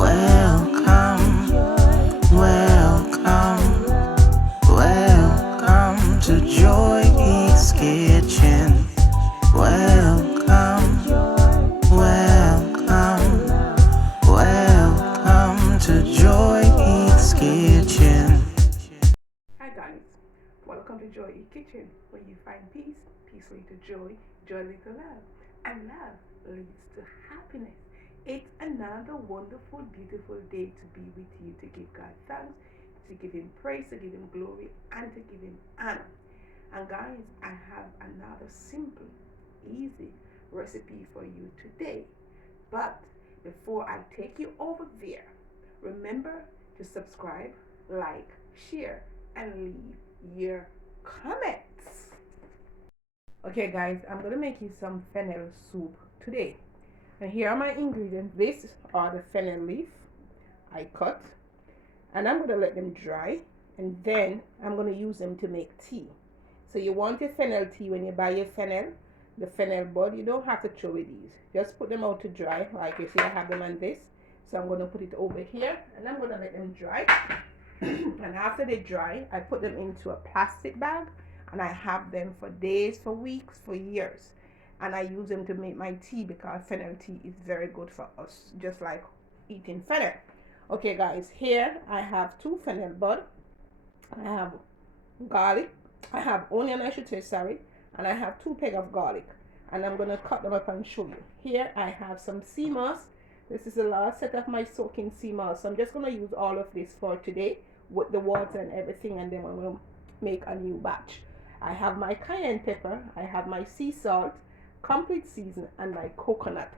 Welcome, welcome, welcome to Joy Eats Kitchen. Welcome, welcome, welcome to Joy Eats Kitchen. Hi guys, welcome to Joy Eat Kitchen, where you find peace, peace leads to joy, joy leads to love, and love leads to happiness. It's another wonderful, beautiful day to be with you, to give God thanks, to give Him praise, to give Him glory, and to give Him honor. And guys, I have another simple, easy recipe for you today. But before I take you over there, remember to subscribe, like, share, and leave your comments. Okay guys, I'm gonna make you some fennel soup today. And here are my ingredients. These are the fennel leaf I cut, and I'm gonna let them dry, and then I'm gonna use them to make tea. So you want your fennel tea. When you buy your fennel, the fennel bud, you don't have to throw away these. Just put them out to dry. Like you see, I have them on this. So I'm gonna put it over here, and I'm gonna let them dry. And after they dry, I put them into a plastic bag, and I have them for days, for weeks, for years. And I use them to make my tea, because fennel tea is very good for us, just like eating fennel. Okay guys, here I have 2 fennel bud, I have garlic, I have onion, I should say, sorry, and I have 2 peg of garlic, and I'm going to cut them up and show you. Here I have some sea moss. This is the last set of my soaking sea moss, so I'm just going to use all of this for today with the water and everything, and then I'm going to make a new batch. I have my cayenne pepper, I have my sea salt, complete season, and my coconut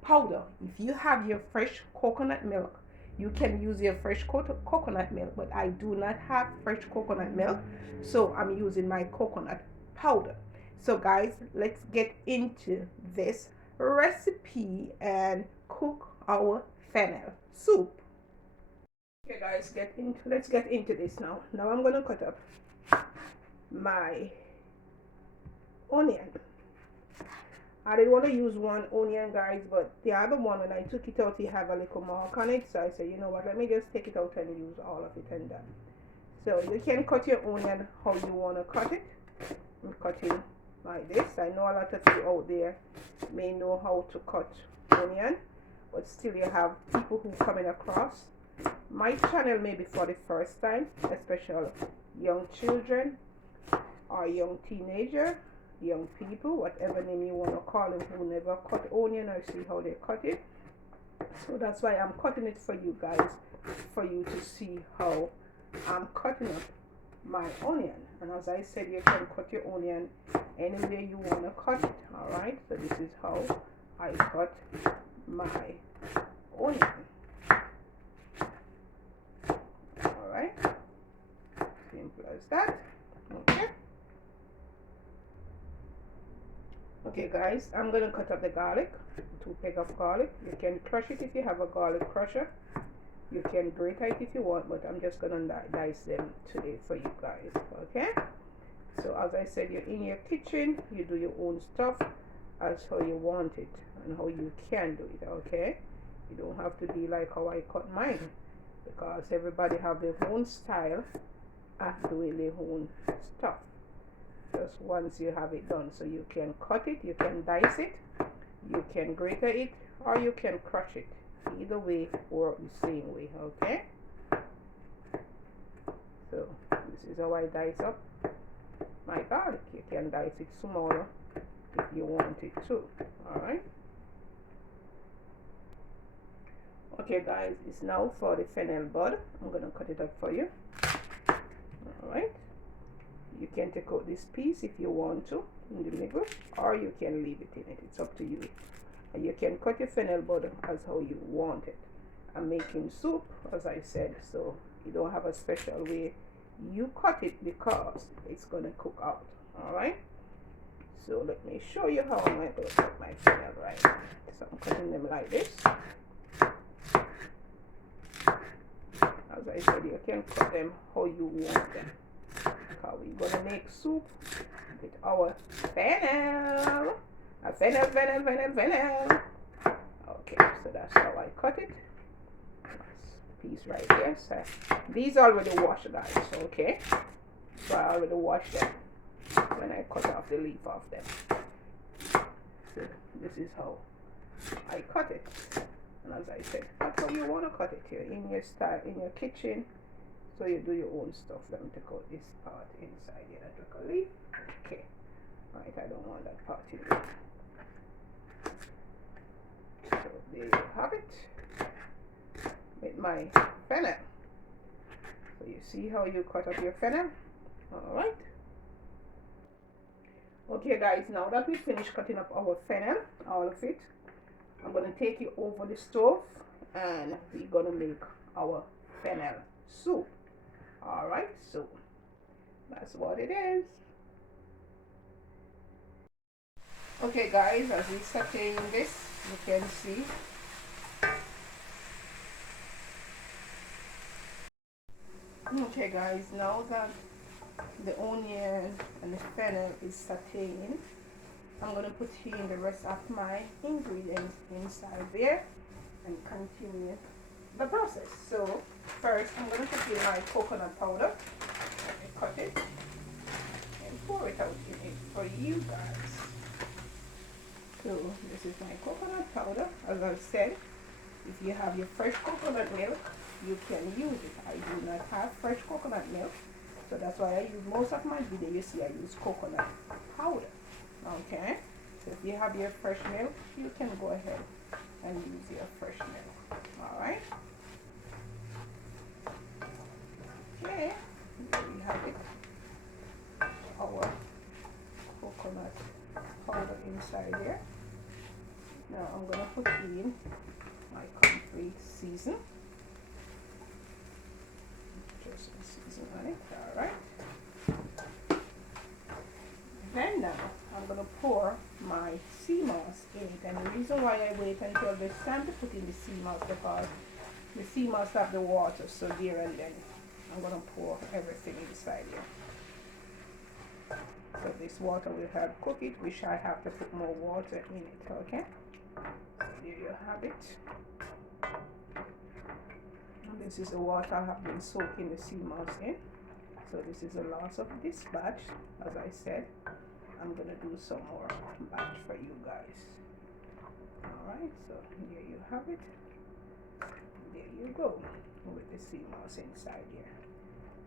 powder. If you have your fresh coconut milk, you can use your fresh coconut milk, but I do not have fresh coconut milk, so I'm using my coconut powder. So guys, let's get into this recipe and cook our fennel soup. Okay guys, let's get into this now. Now I'm going to cut up my onion. I didn't want to use 1 onion guys, but the other one, when I took it out, it have a little mark on it, so I said, you know what, let me just take it out and use all of it and done. So you can cut your onion how you want to cut it. I'm cutting like this. I know a lot of you out there may know how to cut onion, but still you have people who coming across my channel maybe for the first time, especially young children or young teenager, young people, whatever name you want to call them, who never cut onion or see how they cut it. So that's why I'm cutting it for you guys, for you to see how I'm cutting up my onion. And as I said, you can cut your onion any way you want to cut it. Alright, so this is how I cut my onion. Alright, simple as that. Okay. Okay guys, I'm going to cut up the garlic, 2 peg of garlic. You can crush it if you have a garlic crusher. You can grate it if you want, but I'm just going to dice them today for you guys. Okay, so as I said, you're in your kitchen, you do your own stuff as how you want it and how you can do it. Okay, you don't have to be like how I cut mine, because everybody have their own style of doing their own stuff. Just once you have it done, so you can cut it, you can dice it, you can grate it, or you can crush it. Either way or the same way. Okay, so this is how I dice up my garlic. You can dice it smaller if you want it to. Alright, okay guys, it's now for the fennel bud. I'm gonna cut it up for you. Alright, you can take out this piece if you want to in the middle, or you can leave it in it. It's up to you. And you can cut your fennel bud as how you want it. I'm making soup, as I said, so you don't have a special way you cut it, because it's gonna cook out. Alright, so let me show you how I'm going to cut my fennel right now. So I'm cutting them like this. As I said, you can cut them how you want them, because we're gonna make soup with our fennel. Fennel. Okay, so that's how I cut it. piece right there. So these are already washed, guys. Okay, so I already washed them when I cut off the leaf off them. So this is how I cut it. And as I said, that's how you want to cut it here in your style, in your kitchen. So you do your own stuff. Let me take out this part inside here. I took a leaf. Okay. Right, I don't want that part in there. So there you have it. With my fennel. So you see how you cut up your fennel? Alright. Okay guys, now that we finished cutting up our fennel, all of it, I'm going to take it over the stove and we're going to make our fennel soup. Alright, so that's what it is. Okay guys, as we saute in this, you can see okay guys, now that the onion and the fennel is sauteing, I'm going to put in the rest of my ingredients inside there and continue the process. So first I'm going to put in my coconut powder. Let me cut it and pour it out in it for you guys. So this is my coconut powder. As I said, if you have your fresh coconut milk, you can use it. I do not have fresh coconut milk, so that's why I use most of my video. You see I use coconut powder. Okay, so if you have your fresh milk, you can go ahead and use your fresh milk. Alright, okay, there we have it, our coconut powder inside there. Now I'm going to put in my comfrey season, just some season on it. Alright, then now I'm going to pour my sea moss in it, and the reason why I wait until this time to put in the sea moss, because the sea moss have the water, so there and then I'm going to pour everything inside here. So this water will help cook it, which I have to put more water in it. Okay, so there you have it. And this is the water I have been soaking the sea moss in. So this is the last of this batch. As I said, I'm gonna do some more batch for you guys. Alright, so here you have it. There you go, with the sea moss inside here.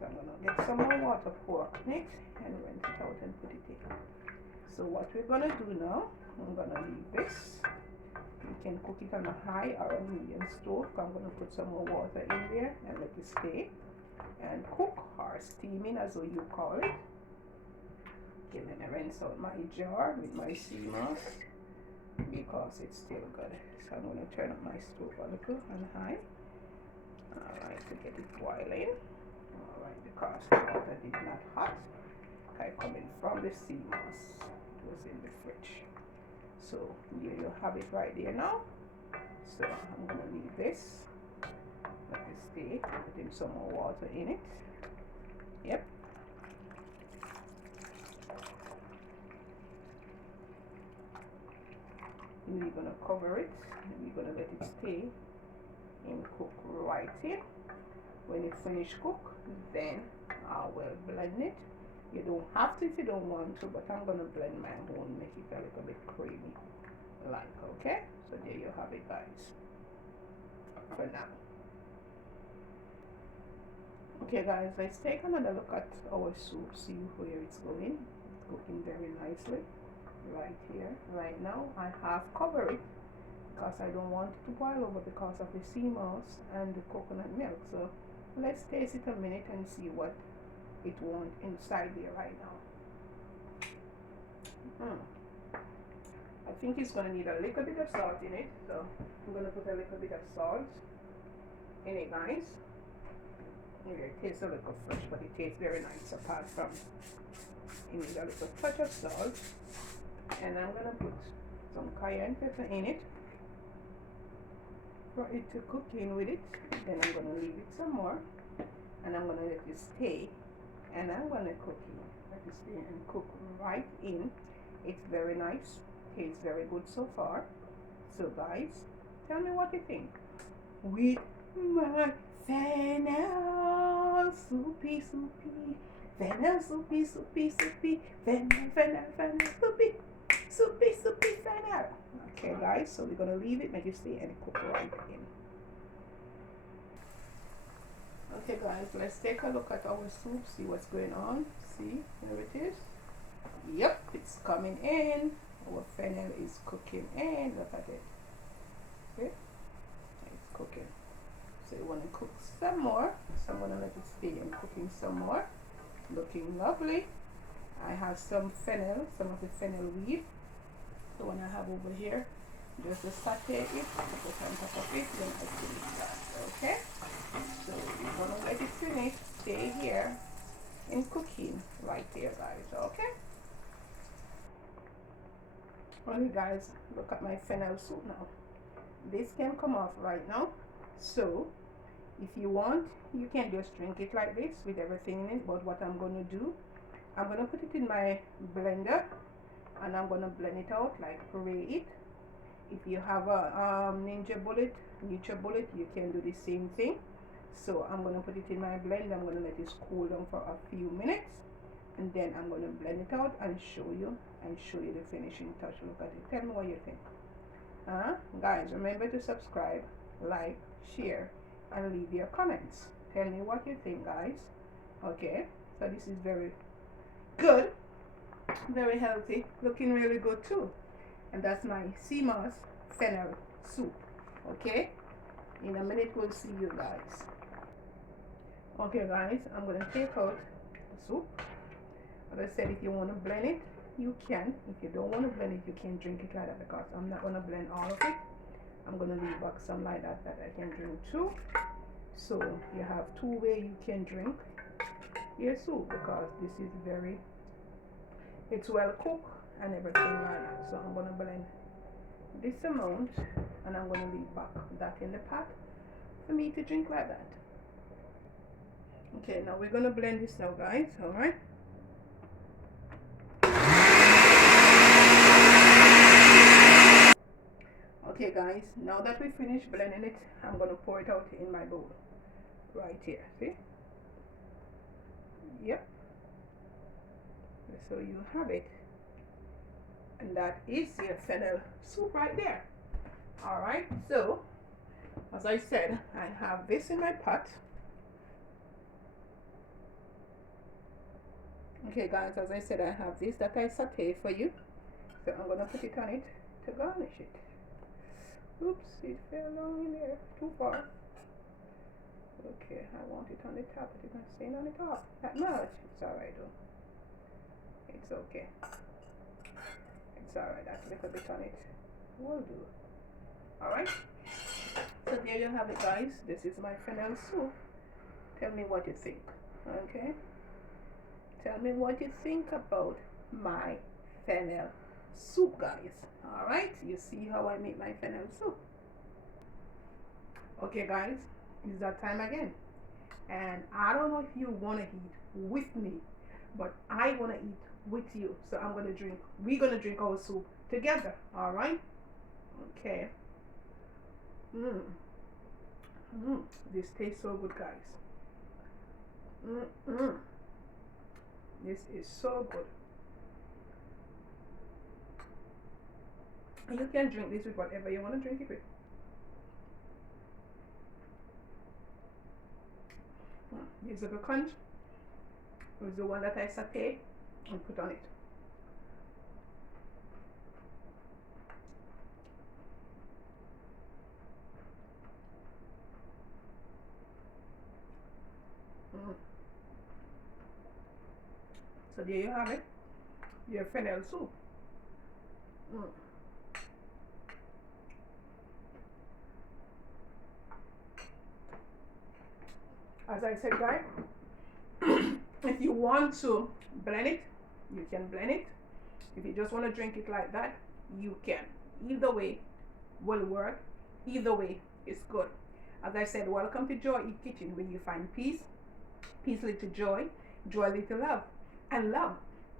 So I'm gonna get some more water, pour on it and rinse it out and put it in. So what we're gonna do now, I'm gonna leave this. You can cook it on a high or a medium stove. I'm gonna put some more water in there and let it stay and cook, or steaming as you call it. Okay, then I rinse out my jar with my sea moss because it's still good. So I'm going to turn up my stove a little on high. Alright, to get it boiling. Alright, because the water is not hot. I come in from the sea moss. It was in the fridge. So here you have it right there now. So I'm going to leave this. Let it stay. Put in some more water in it. Yep. We're going to cover it and we're going to let it stay and cook right here. When it finish cook, then I will blend it. You don't have to if you don't want to, but I'm going to blend my own, make it a little bit creamy like. Okay, so there you have it guys for now. Okay guys, let's take another look at our soup, see where it's going. It's cooking very nicely right here. Right now I have covered it because I don't want it to boil over because of the sea moss and the coconut milk. So let's taste it a minute and see what it wants inside there right now. I think it's going to need a little bit of salt in it, so I'm going to put a little bit of salt in it guys. Yeah, it tastes a little fresh, but it tastes very nice apart from you need a little touch of salt. And I'm going to put some cayenne pepper in it for it to cook in with it. Then I'm going to leave it some more and I'm going to let it stay, and I'm going to cook it, let it stay and cook right in. It's very nice, tastes very good so far. So guys, tell me what you think with my Fennel soupy soupy, fennel soupy soupy soupy, fennel soupy soupy soupy fennel. Okay guys, so we're gonna leave it, make it stay and cook right in. Okay guys, let's take a look at our soup, see what's going on. See, here it is. Yep, it's coming in. Our fennel is cooking in. Look at it. Okay, it's cooking. So you want to cook some more. So I'm going to let it stay in cooking some more. Looking lovely. I have some fennel, some of the fennel weed. The one I have over here. Just to saute it, put on top of it, then I finish that. Okay? So you're going to let it finish. Stay here in cooking right there, guys. Okay? Alright guys, look at my fennel soup now. This can come off right now. So if you want, you can just drink it like this with everything in it. But what I'm going to do, I'm going to put it in my blender and I'm going to blend it out, like puree it. If you have a NutriBullet, you can do the same thing. So I'm going to put it in my blender. I'm going to let it cool down for a few minutes, and then I'm going to blend it out and show you the finishing touch. Look at it. Tell me what you think. Guys, remember to subscribe, like, share, and leave your comments. Tell me what you think, guys. Okay, so this is very good, very healthy, looking really good too. And that's my sea moss fennel soup. Okay, in a minute we'll see you guys. Okay guys, I'm going to take out the soup. As I said, if you want to blend it, you can. If you don't want to blend it, you can drink it like that, because I'm not going to blend all of it. I'm going to leave back some like that I can drink too. So you have two ways you can drink your soup, because this is it's well cooked and everything like that. So I'm going to blend this amount and I'm going to leave back that in the pot for me to drink like that. Okay, now we're going to blend this now, guys. All right. Okay guys, now that we finished blending it, I'm going to pour it out in my bowl right here. See? Yep. So you have it, and that is your fennel soup right there. Alright, so as I said, I have this in my pot. Okay guys, as I said, I have this that I saute for you, so I'm going to put it on it to garnish it. Oops, it fell down in there too far. Okay, I want it on the top, but it's not staying on the top that much. It's alright though. It's okay. It's alright, that's a little bit on it. Will do. Alright? So there you have it, guys. This is my fennel soup. Tell me what you think. Okay? Tell me what you think about my fennel soup, guys. Alright, you see how I make my fennel soup. Okay guys, it's that time again, and I don't know if you want to eat with me, but I want to eat with you. So we're gonna drink our soup together. Alright. Okay. This tastes so good, guys. This is so good. You can drink this with whatever you want to drink it with. Here's the conch. Here's the one that I saute and put on it. So there you have it, your fennel soup. As I said, guys, if you want to blend it, you can blend it. If you just want to drink it like that, you can. Either way will work. Either way is good. As I said, welcome to Joy Eat Kitchen, where you find peace, peace leads to joy, joy leads to love, and love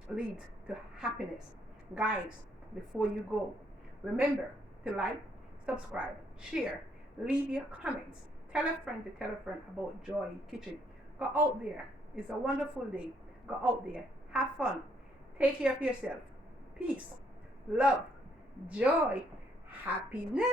leads to happiness. Guys, before you go, remember to like, subscribe, share, leave your comments, Tell a friend to tell a friend about Joy Kitchen. Go out there. It's a wonderful day. Go out there. Have fun. Take care of yourself. Peace, love, joy, happiness.